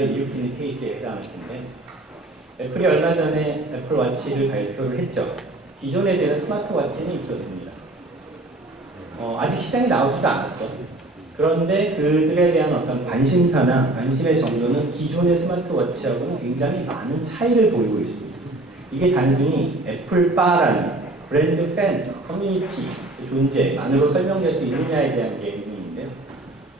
일으키는 케이스에 해당할 텐데, 애플이 얼마 전에 애플워치를 발표를 했죠. 기존에 대한 스마트워치는 있었습니다. 아직 시장에 나오지도 않았죠. 그런데 그들에 대한 어떤 관심사나 관심의 정도는 기존의 스마트워치하고는 굉장히 많은 차이를 보이고 있습니다. 이게 단순히 애플바라는 브랜드 팬, 커뮤니티 존재만으로 설명될 수 있느냐에 대한 얘기인데요.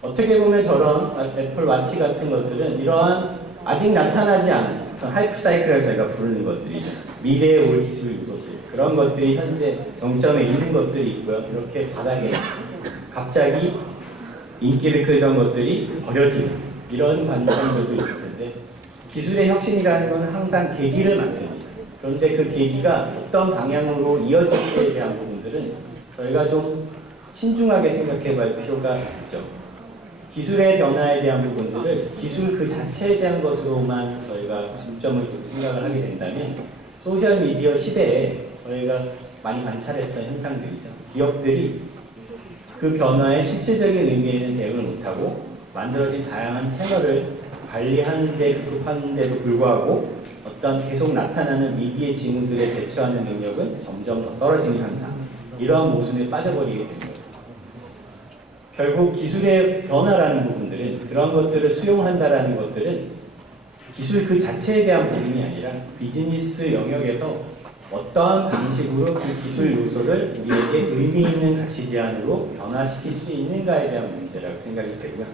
어떻게 보면 저런 애플워치 같은 것들은 이러한 아직 나타나지 않은 하이프 사이클을 저희가 부르는 것들이죠. 미래에 올 기술 요소들, 그런 것들이 현재 정점에 있는 것들이 있고요. 이렇게 바닥에 갑자기 인기를 끌던 것들이 버려지는 이런 관점들도 있을 텐데, 기술의 혁신이라는 것은 항상 계기를 만듭니다. 그런데 그 계기가 어떤 방향으로 이어질지에 대한 부분들은 저희가 좀 신중하게 생각해 볼 필요가 있죠. 기술의 변화에 대한 부분들을 기술 그 자체에 대한 것으로만 저희가 중점을 생각을 하게 된다면, 소셜미디어 시대에 저희가 많이 관찰했던 현상들이죠. 기업들이 그 변화에 실질적인 의미에는 대응을 못하고 만들어진 다양한 채널을 관리하는데 급급한데도 불구하고 어떤 계속 나타나는 위기의 징후들에 대처하는 능력은 점점 더 떨어지는 현상, 이러한 모순에 빠져버리게 됩니다. 결국 기술의 변화라는 부분들은, 그런 것들을 수용한다라는 것들은 기술 그 자체에 대한 부분이 아니라 비즈니스 영역에서 어떠한 방식으로 그 기술 요소를 우리에게 의미 있는 가치 제한으로 변화시킬 수 있는가에 대한 문제라고 생각이 되고요.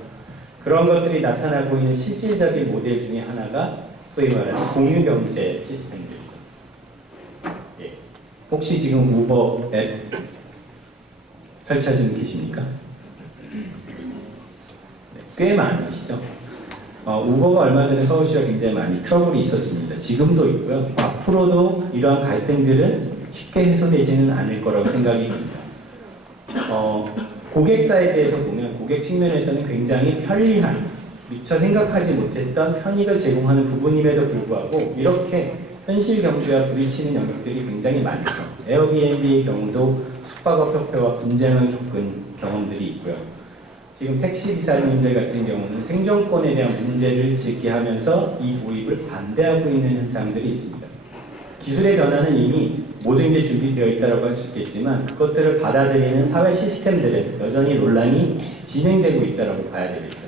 그런 것들이 나타나고 있는 실질적인 모델 중에 하나가 소위 말하는 공유경제 시스템들이죠. 예. 혹시 지금 우버 앱 설치하시는 계십니까? 꽤 많으시죠? 우버가 얼마 전에 서울시와 굉장히 많이 트러블이 있었습니다. 지금도 있고요. 앞으로도 이러한 갈등들은 쉽게 해소되지는 않을 거라고 생각이 듭니다. 고객사에 대해서 보면 고객 측면에서는 굉장히 편리한, 미처 생각하지 못했던 편익을 제공하는 부분임에도 불구하고 이렇게 현실 경제와 부딪히는 영역들이 굉장히 많죠. 에어비앤비의 경우도 숙박업 협회와 분쟁을 겪은 경험들이 있고요. 지금 택시기사님들 같은 경우는 생존권에 대한 문제를 제기하면서 이 도입을 반대하고 있는 현상들이 있습니다. 기술의 변화는 이미 모든 게 준비되어 있다고 할 수 있겠지만, 그것들을 받아들이는 사회 시스템들에 여전히 논란이 진행되고 있다고 봐야 되겠죠.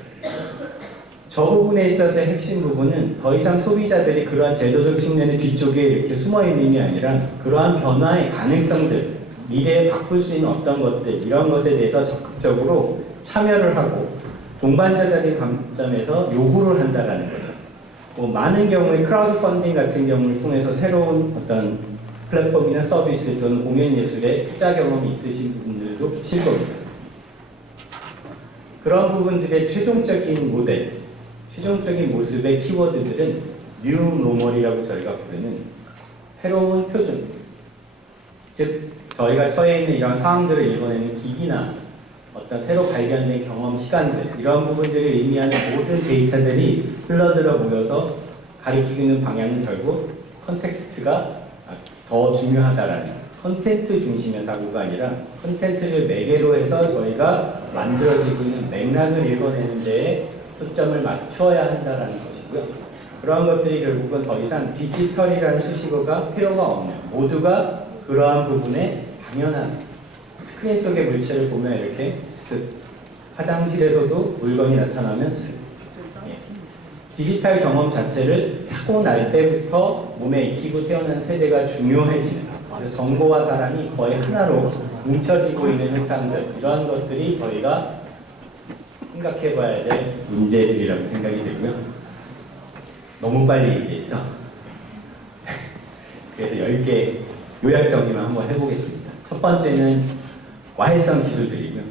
저 부분에 있어서의 핵심 부분은 더 이상 소비자들이 그러한 제도적 측면의 뒤쪽에 이렇게 숨어 있는 게 아니라, 그러한 변화의 가능성들, 미래에 바꿀 수 있는 어떤 것들, 이런 것에 대해서 적극적으로 참여를 하고 동반자적인 관점에서 요구를 한다라는 거죠. 많은 경우에 크라우드 펀딩 같은 경우를 통해서 새로운 어떤 플랫폼이나 서비스 또는 공연 예술에 투자 경험이 있으신 분들도 계실 겁니다. 그런 부분들의 최종적인 모델, 최종적인 모습의 키워드들은 뉴 노멀이라고 저희가 부르는 새로운 표준, 즉 저희가 처해 있는 이런 상황들을 읽어내는 기기나 어떤 새로 발견된 경험 시간들, 이런 부분들을 의미하는 모든 데이터들이 흘러들어 모여서 가리키고 있는 방향은 결국 컨텍스트가 더 중요하다라는, 컨텐트 중심의 사고가 아니라 컨텐트를 매개로 해서 저희가 만들어지고 있는 맥락을 읽어내는 데에 초점을 맞춰야 한다라는 것이고요. 그러한 것들이 결국은 더 이상 디지털이라는 수식어가 필요가 없는, 모두가 그러한 부분에 당연한, 스크린 속의 물체를 보면 이렇게 쓱, 화장실에서도 물건이 나타나면 쓱, 예. 디지털 경험 자체를 타고날 때부터 몸에 익히고 태어난 세대가 중요해지는, 그래서 정보와 사람이 거의 하나로 뭉쳐지고 있는 현상들, 이러한 것들이 저희가 생각해 봐야 될 문제들이라고 생각이 되고요. 너무 빨리 얘기했죠? 그래서 10개 요약 정리만 한번 해보겠습니다. 첫 번째는 와해성 기술들이고요.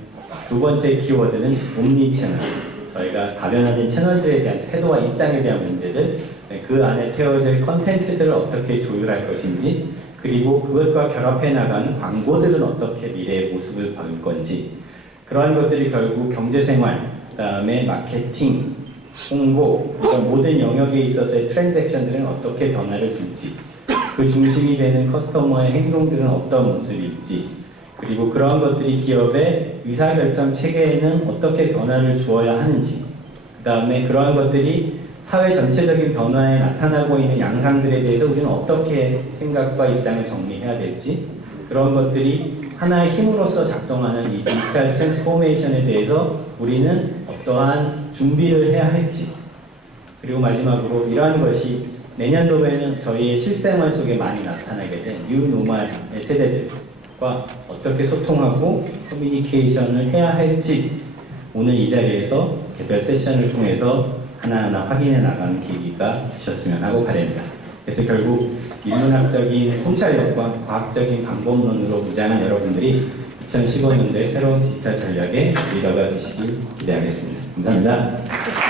두 번째 키워드는 옴니 채널. 저희가 다변화된 채널들에 대한 태도와 입장에 대한 문제들, 그 안에 태워질 컨텐츠들을 어떻게 조율할 것인지, 그리고 그것과 결합해 나가는 광고들은 어떻게 미래의 모습을 보일 건지, 그러한 것들이 결국 경제생활, 그 다음에 마케팅, 홍보, 이런 모든 영역에 있어서의 트랜잭션들은 어떻게 변화를 줄지, 그 중심이 되는 커스터머의 행동들은 어떤 모습일지, 그리고 그러한 것들이 기업의 의사결정 체계에는 어떻게 변화를 주어야 하는지, 그 다음에 그러한 것들이 사회 전체적인 변화에 나타나고 있는 양상들에 대해서 우리는 어떻게 생각과 입장을 정리해야 될지, 그런 것들이 하나의 힘으로서 작동하는 이 디지털 트랜스포메이션에 대해서 우리는 어떠한 준비를 해야 할지, 그리고 마지막으로 이러한 것이 내년도에는 저희의 실생활 속에 많이 나타나게 된 뉴노멀의 세대들과 어떻게 소통하고 커뮤니케이션을 해야 할지, 오늘 이 자리에서 개별 세션을 통해서 하나하나 확인해 나가는 계기가 되셨으면 하고 바랍니다. 그래서 결국 인문학적인 통찰력과 과학적인 방법론으로 무장한 여러분들이 2015년도에 새로운 디지털 전략의 리더가 되시길 기대하겠습니다. 감사합니다.